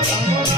Thank you.